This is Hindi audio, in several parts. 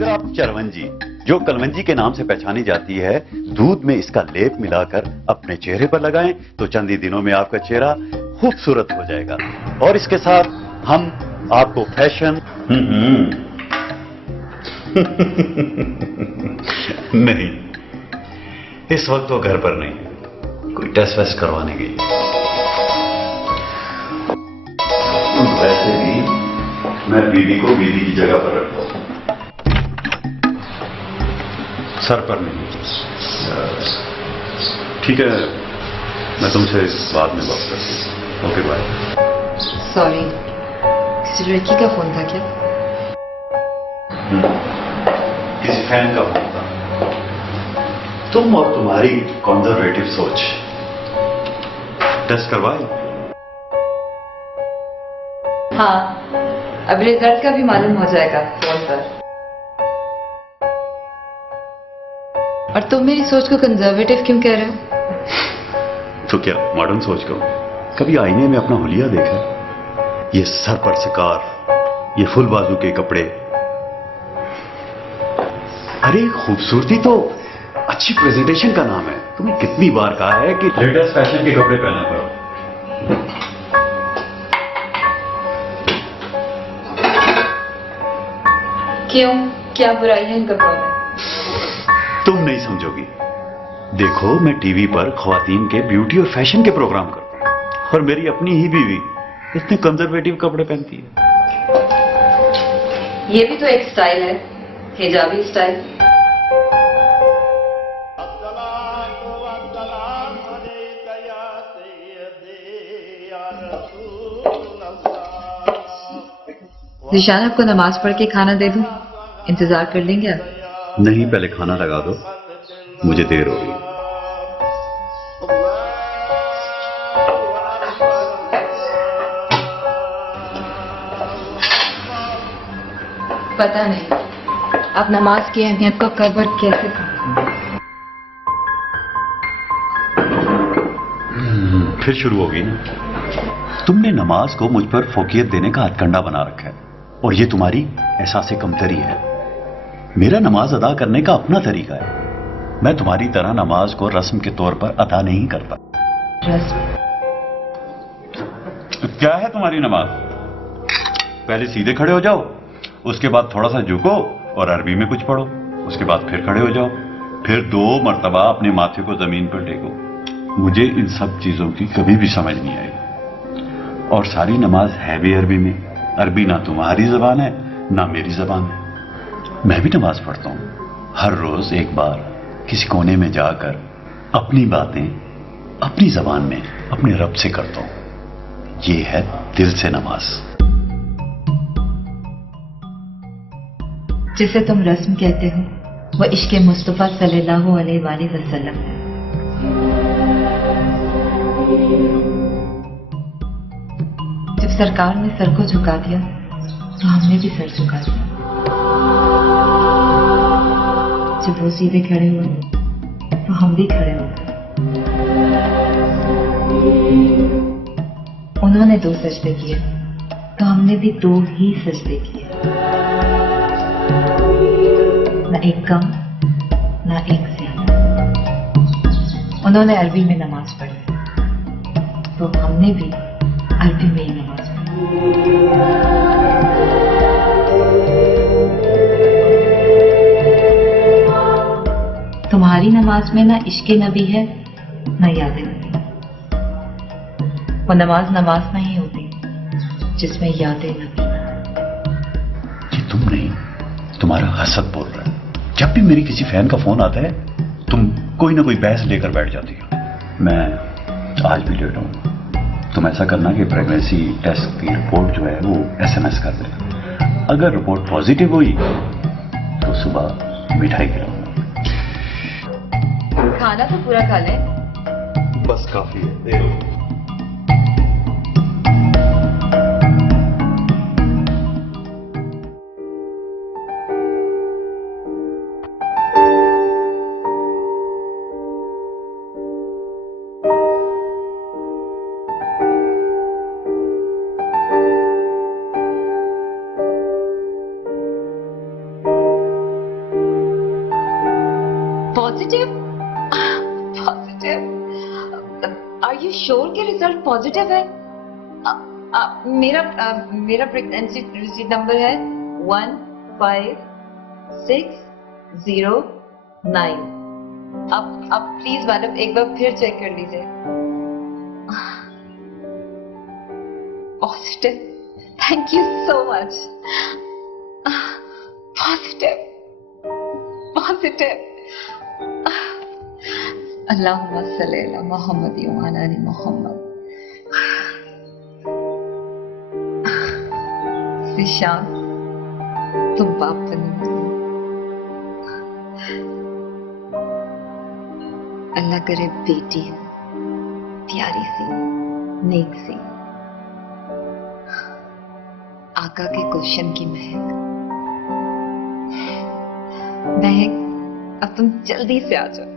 अगर आप चरवंजी, जो कलवंजी के नाम से पहचानी जाती है, दूध में इसका लेप मिलाकर अपने चेहरे पर लगाएं तो चंद ही दिनों में आपका चेहरा खूबसूरत हो जाएगा। और इसके साथ हम आपको फैशन नहीं, इस वक्त वो घर पर नहीं, कोई टेस्ट वेस्ट करवाने गई। वैसे भी मैं बीवी को बीवी की जगह पर रखता हूं, सर पर नहीं। ठीक है, मैं तुमसे बाद में बात करती हूँ। Okay bye. सॉरी, किसी लड़की का फोन था क्या? किसी फैन का फोन था। तुम और तुम्हारी कंजर्वेटिव सोच। टेस्ट करवाए? हाँ, अब रिजल्ट का भी मालूम हो जाएगा फोन पर। और तुम मेरी सोच को कंजर्वेटिव क्यों कह रहे हो? तो क्या मॉडर्न सोच को? कभी आईने में अपना हुलिया देखा? ये सर पर सिकार, ये फुल बाजू के कपड़े। अरे खूबसूरती तो अच्छी प्रेजेंटेशन का नाम है। तुमने कितनी बार कहा है कि लेटेस्ट फैशन के कपड़े पहना करो। क्यों, क्या बुराई है इन कपड़ों में? तुम नहीं समझोगी। देखो, मैं टीवी पर ख्वातीन के ब्यूटी और फैशन के प्रोग्राम करता हूं, और मेरी अपनी ही बीवी इतने कंजर्वेटिव कपड़े पहनती है। ये भी तो एक स्टाइल है, हिजाबी स्टाइल। निशान, आपको नमाज पढ़ के खाना दे दूं? इंतजार कर लेंगे आप? नहीं, पहले खाना लगा दो, मुझे देर हो रही है। पता नहीं आप नमाज की अहमियत को कब और कैसे फिर शुरू होगी ना। तुमने नमाज को मुझ पर फोकियत देने का हथकंडा बना रखा है, और ये तुम्हारी एहसास कमतरी है। मेरा नमाज अदा करने का अपना तरीका है। मैं तुम्हारी तरह नमाज को रस्म के तौर पर अदा नहीं करता। रस्म? क्या है तुम्हारी नमाज? पहले सीधे खड़े हो जाओ, उसके बाद थोड़ा सा झुको और अरबी में कुछ पढ़ो, उसके बाद फिर खड़े हो जाओ, फिर 2 मर्तबा अपने माथे को जमीन पर टेको। मुझे इन सब चीजों की कभी भी समझ नहीं आई। और सारी नमाज है भी अरबी में। अरबी ना तुम्हारी जबान है ना मेरी जबान है। मैं भी नमाज पढ़ता हूं, हर रोज एक बार किसी कोने में जाकर अपनी बातें अपनी जबान में अपने रब से करता हूं। ये है दिल से नमाज। जिसे तुम रस्म कहते हो वो इश्क़ मुस्तफ़ा सल्लल्लाहु अलैहि वसल्लम है। जब सरकार ने सर को झुका दिया तो हमने भी सर झुका दिया। जब वो सीधे खड़े हुए तो हम भी खड़े हो गए। उन्होंने 2 सजदे किए तो हमने भी 2 ही सजदे किए। न एक कम न एक ज्यादा। उन्होंने अरबी में नमाज पढ़ी तो हमने भी अरबी में ही नमाज पढ़ी। तुम्हारी नमाज में ना इश्क़ नबी है ना याद नबी। वो नमाज नमाज नहीं होती जिसमें याद नबी। ये तुम नहीं, तुम्हारा हसद बोल रहा है। जब भी मेरी किसी फैन का फोन आता है तुम कोई ना कोई बहस लेकर बैठ जाती हो। मैं आज भी लेट हूं। तुम ऐसा करना कि प्रेगनेंसी टेस्ट की रिपोर्ट जो है वो SMS कर देना। अगर रिपोर्ट पॉजिटिव हुई तो सुबह मिठाई खिलाऊंगा। खाना तो पूरा खा ले। बस काफी है, देर हो गई। Positive? Positive? Are you sure कि रिजल्ट पॉजिटिव है? मेरा प्रेगनेंसी रिसीट नंबर है 15609। अब प्लीज मैडम एक बार फिर चेक कर लीजिए। Positive, thank you so much. Positive, positive. अल्लाहुम्मा सल्ली अला मुहम्मद व अला आलि मुहम्मद। ज़ीशान, तुम बाप बनो। अल्लाह करे बेटी हो, प्यारी सी, नेक सी, आका के गुलशन की महक। महक, अब तुम जल्दी से आ जाओ।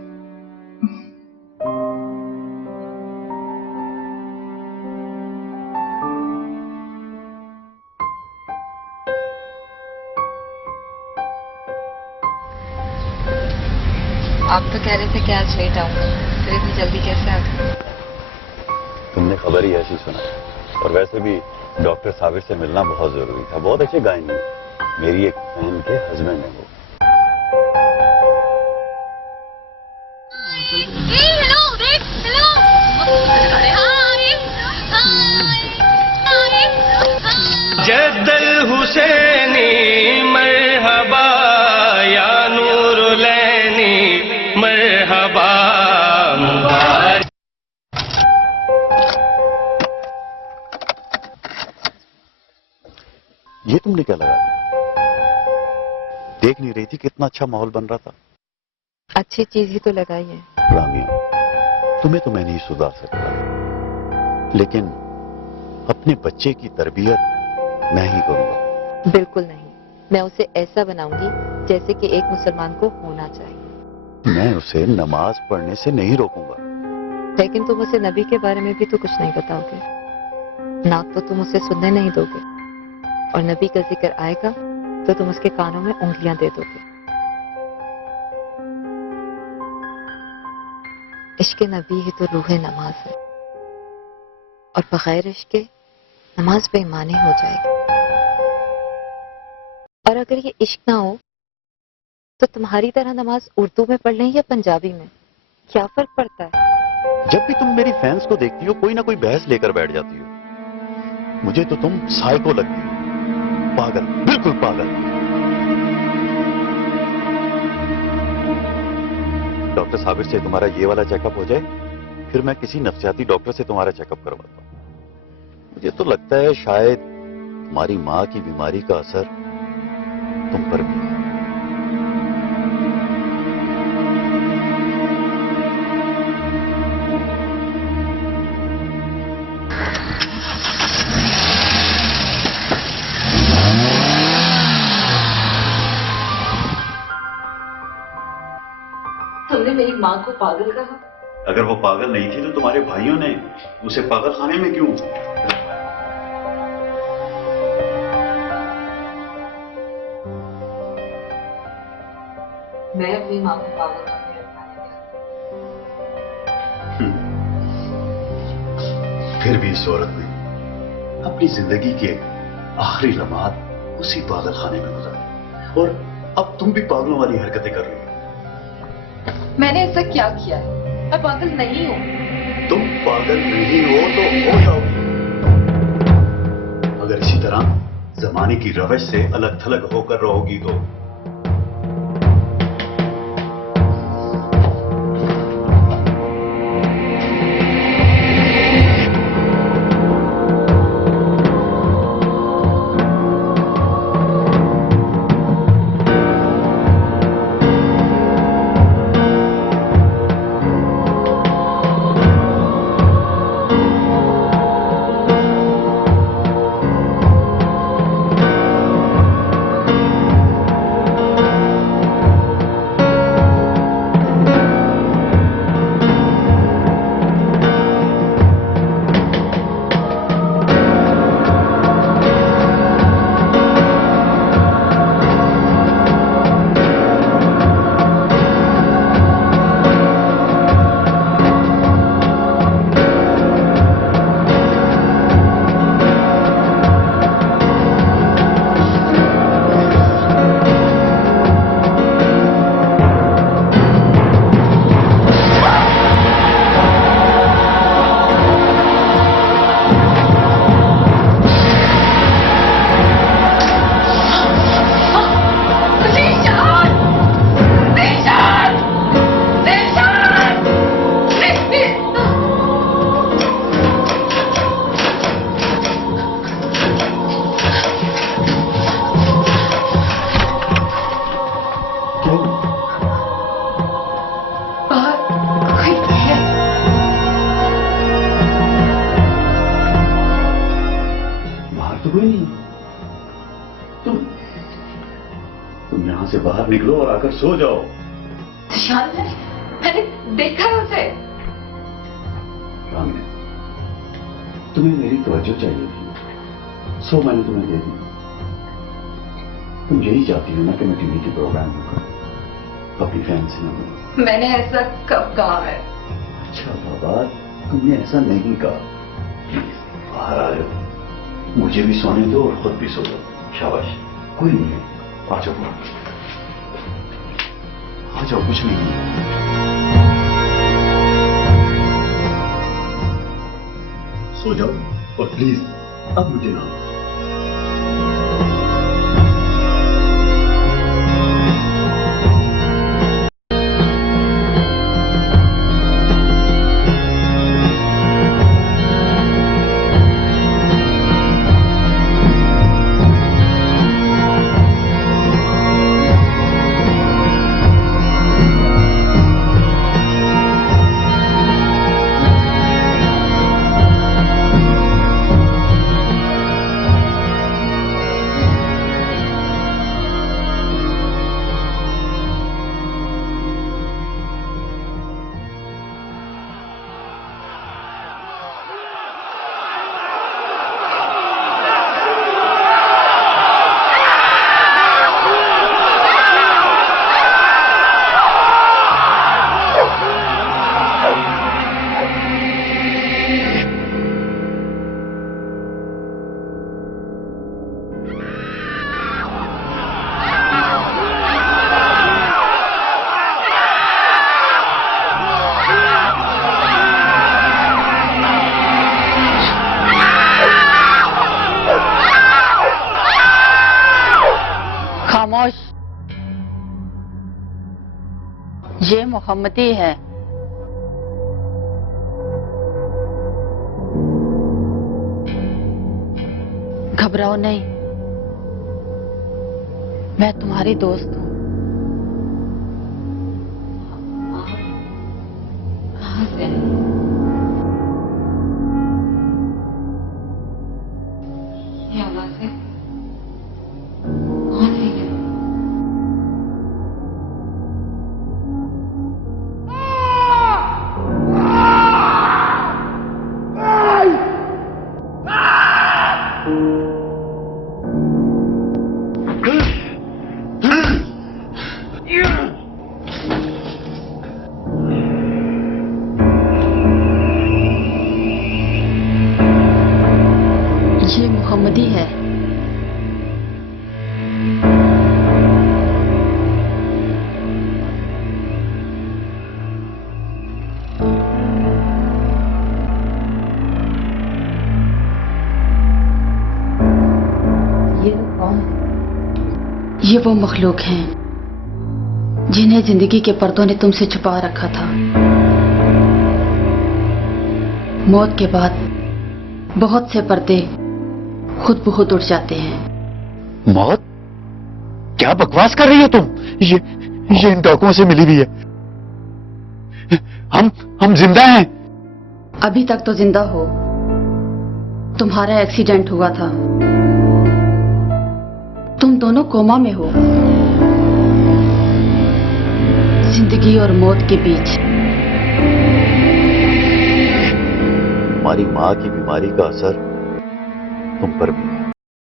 आप तो कह रहे थे कि आज लेट आऊंगा, फिर इतनी जल्दी कैसे आ गए? तुमने खबर ही ऐसी सुना, और वैसे भी डॉक्टर साबिर से मिलना बहुत जरूरी था। बहुत अच्छे गायनी, मेरी एक बहन के हस्बैंड है वो। जद्दल हुसैनी मरहबा या नूर लैनी मरहबा मुबारक। ये तुमने क्या लगा दिया? देख नहीं रही थी कितना अच्छा माहौल बन रहा था? अच्छी चीज ही तो लगाई है। रामिया, तुम्हें तो मैं नहीं सुधार सकता, लेकिन अपने बच्चे की तरबियत मैं ही करूंगा। बिल्कुल नहीं, मैं उसे ऐसा बनाऊंगी जैसे कि एक मुसलमान को होना चाहिए। मैं उसे नमाज पढ़ने से नहीं रोकूंगा। लेकिन तुम उसे नबी के बारे में भी तो कुछ नहीं बताओगे ना, तो तुम उसे सुनने नहीं दोगे, और नबी का जिक्र आएगा तो तुम उसके कानों में उंगलियां दे दोगे। इश्क नबी ही तो रूह नमाज है, और बगैर इश्क के नमाज बेईमानी हो जाएगी। और अगर ये इश्क ना हो तो तुम्हारी तरह नमाज उर्दू में पढ़ लें या पंजाबी में, क्या फर्क पड़ता है? जब भी तुम मेरी फैंस को देखती हो, कोई ना कोई बहस लेकर बैठ जाती हो। मुझे तो तुम साइको लगती हो, पागल, बिल्कुल पागल। डॉक्टर साबिर से तुम्हारा ये वाला चेकअप हो जाए, फिर मैं किसी नफ्सियाती डॉक्टर से तुम्हारा चेकअप करवाता हूं। मुझे तो लगता है शायद तुम्हारी मां की बीमारी का असर तुम पर भी है। तुमने मेरी माँ को पागल कहा? अगर वो पागल नहीं थी तो तुम्हारे भाइयों ने उसे पागल खाने में क्यों? मैं अपनी माँ को पागल खाने फिर भी इस औरत ने अपनी जिंदगी के आखिरी लम्हात उसी पागल खाने में गुजारे, और अब तुम भी पागलों वाली हरकतें कर रही हो। मैंने ऐसा क्या किया है? मैं पागल नहीं हूँ। तुम पागल नहीं हो तो हो जाओगी। अगर इसी तरह जमाने की रवश से अलग थलग होकर रहोगी तो तुम यहां से बाहर निकलो और आकर सो जाओ। शांत है, मैंने देखा है उसे। रामिया, तुम्हें मेरी तवज्जो चाहिए थी, सो मैंने तुम्हें दे दी। तुम यही चाहती हो ना कि मैं टीवी के प्रोग्राम में करूं, अपनी फैन से ना मिलूं। मैंने ऐसा कब कहा है? अच्छा बाबा, तुमने ऐसा नहीं कहा। प्लीज बाहर आ जाओ, मुझे भी सोने दो और खुद भी सो जाओ। शाबाश, कोई नहीं है, आ जाओ आ जाओ, कुछ नहीं है। सो जाओ और प्लीज अब मुझे ना। खामोश, ये मोहम्मदी है। घबराओ नहीं, मैं तुम्हारी दोस्त हूँ। कहाँ से? ये आवाज है? कौन है ये? ये मोहम्मदी है। ये लोग कौन है? ये वो मखलूक हैं जिन्हें जिंदगी के पर्दों ने तुमसे छुपा रखा था। मौत के बाद बहुत से पर्दे खुद ब खुद उठ जाते हैं। मौत? क्या बकवास कर रही हो तुम? ये इन डाकुओं से मिली हुई है। हम जिंदा हैं। अभी तक तो जिंदा हो। तुम्हारा एक्सीडेंट हुआ था, तुम दोनों कोमा में हो, जिंदगी और मौत के बीच। हमारी माँ की बीमारी का असर तुम पर भी है।